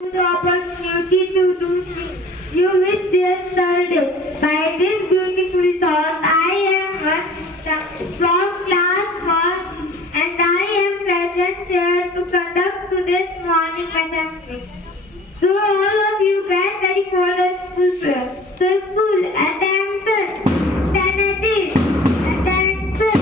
The opportunity to do things you wish yesterday. By this beautiful thought, I am from Class 1st and I am present here to conduct today's morning assembly. So all of you get ready for the school prayer. So school, attention, stand at it, attention.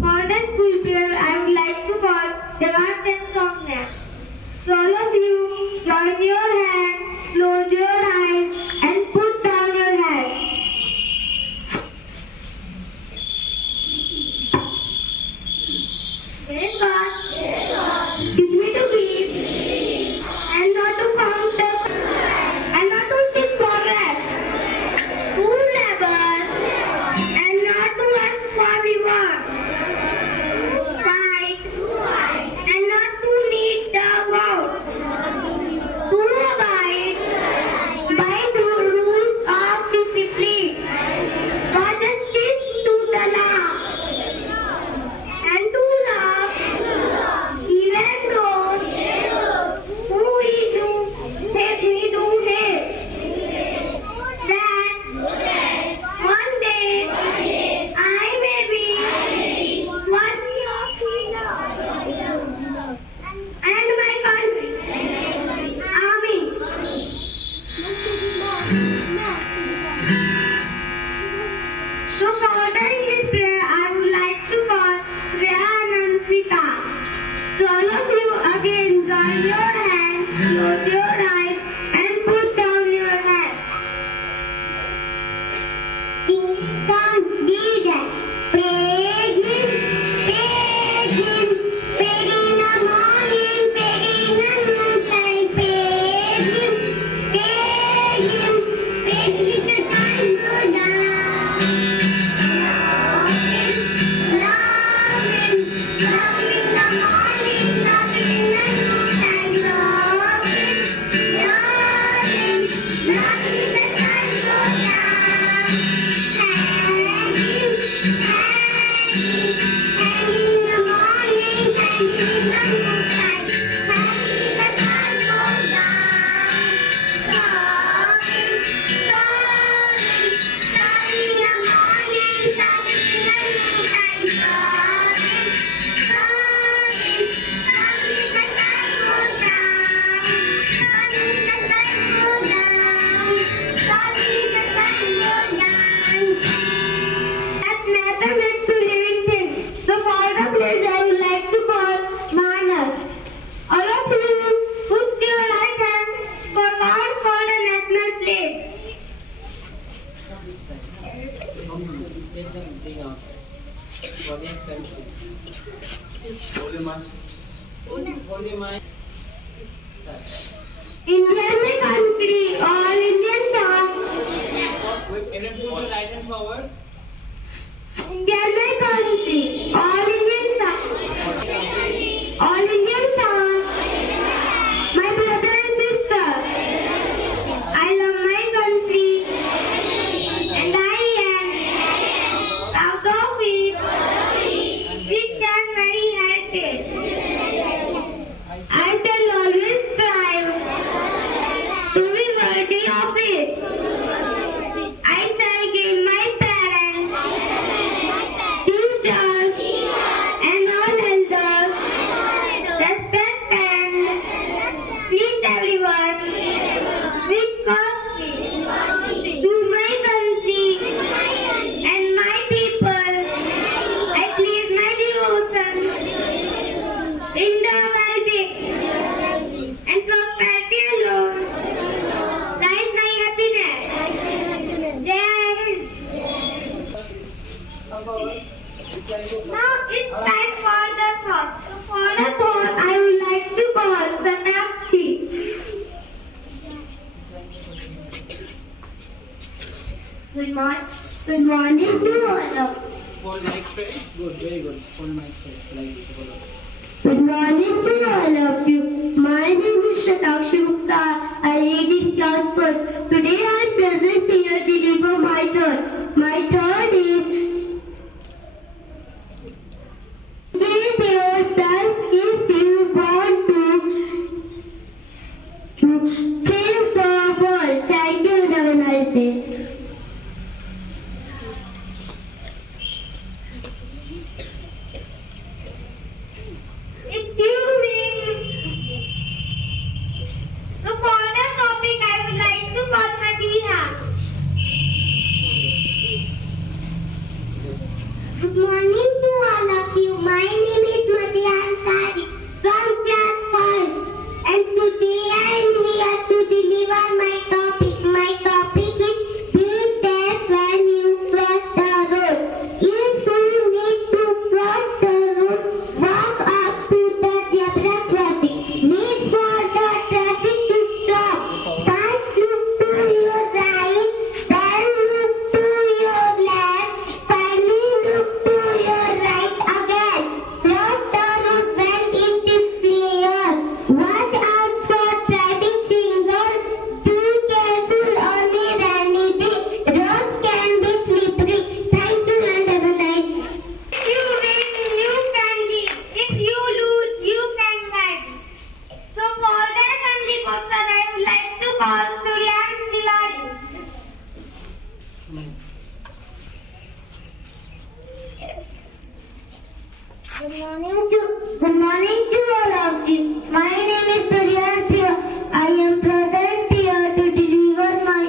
For the school prayer, I would like to call the Deoria song now. So all of you, join your hands, close your eyes and put down your heads. Dear God, teach me to breathe and not to count and not to keep progress, to labor and not to ask for reward, to fight and not to need the vote, to abide by the rules of discipline, for justice to the law, and to love even those who we do hate. That one day I may be worthy of freedom and my country. Amen. So for the English prayer, I would like to call Shreya and Sita. So all of you again join your hands, close your eyes and put down your head. It can't be that. Pray him, pray in the morning, pray in the noontime, pray him, with the sun go down. Love him in the morning, love in the noontime, love him with the sun go down. Thank him, and in the morning, and in the noontime, and in the sun goes down. Love him, in the morning, love in the noontime, love him, with the sun goes down. Love in the sun goes down. Love in the sun goes down. That matter next to living things. So for the place I would like to call Manas. All of you put your right hands forward for the national flag. Take them thing outside. Audience pencil. Hold your mind. India में country, all Indians are. Everyone put your right hand forward. India में country, all Indians are. All Indians are. My brother and sister. I love my country, and I am proud of it. Rich and very heritage. I shall always strive to be worthy of it. I shall give my parents, teachers, and all elders respect and treat everyone with courtesy. To my country and my people, I place my devotion in the well-being and prosperity alone lies my happiness. Jai Hind. Now it's time for the thought. So for the thought, I would like to call Satakshi. Good morning to all of you. Hold mic straight. Good, very good. Hold mic straight. Like this. Hold on. Good morning to all of you. My name is Satakshi Gupta. I read in class 1st. Today I am present here to deliver my thought. My thought is, give yourself if you want to change the world. Thank you and have a nice day. So for the topic I would like to call Madina. Good morning to all of you. My name is Madina Ansari from class 1st and today I am here to deliver my topic. My topic is be safe when you cross the road. If you need to cross the road, walk up to the zebra crossing. Wait for the traffic to stop. First look to your right, then look to your left, finally look to your right again. Cross the road when it is clear. Watch out for traffic signals. Be careful on a rainy day. Roads can be slippery. Thank you and have a nice day. If you win, you can lead. If you lose, you can guide. So for the assembly question, I would like to call Suryan Tiwari. Good morning to all of you. My name is Suryan Tiwari. I am present here to deliver my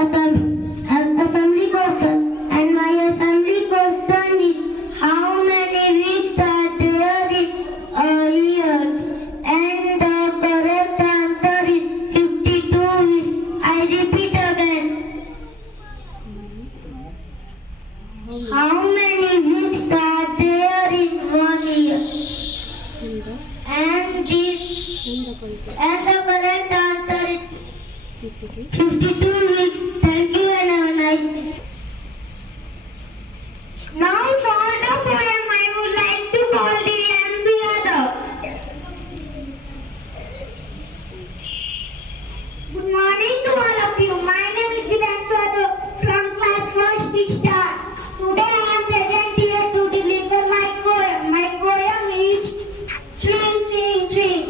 assembly question. And my assembly question is how many weeks are there in years? And the correct answer is 52 weeks. I repeat again. How many weeks are there in 1 year? And the correct answer is 52 weeks. Thank you and have a nice day. Now for the poem, I would like to call the MC Yadav. Good morning to all of you. My name is Deoria from Class1st. Today I am present here to deliver my poem. My poem is swing, swing, swing,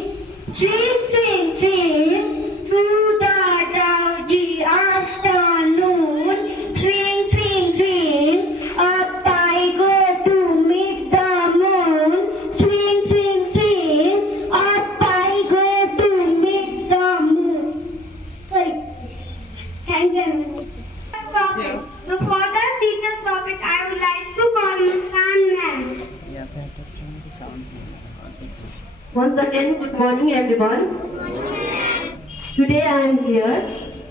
swing, swing, swing through the drowsy afternoon. Swing, swing, swing, up I go to meet the moon. Swing, swing, swing, up I go to meet the moon. Sorry. Thank you. Topic. So for the teacher's topic, I would like to call Muskan ma'am. Once again, good morning everyone. Today I am here.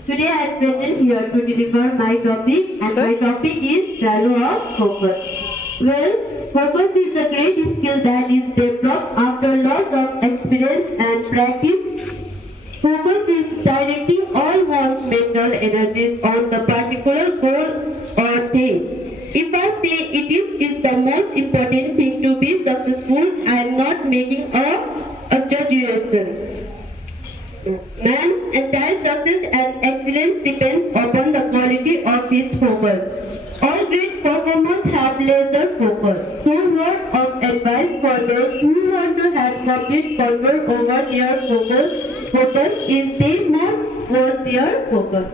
Today I am present here to deliver my topic, and my topic is value of focus. Well, focus is a great skill that is developed after lots of experience and practice. Focus is directing all one's mental energies on the particular goal or thing. If I say it is the most important thing to be successful, I am not making a exaggeration. Man's entire success and excellence depends upon the quality of his focus. All great performers have laser focus. So word of advice for those who want to have complete control over their focus is they must hold their focus.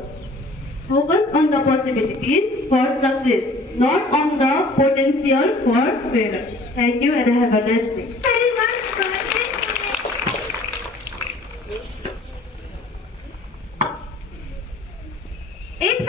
Focus on the possibilities for success, not on the potential for failure. Thank you and have a nice day. If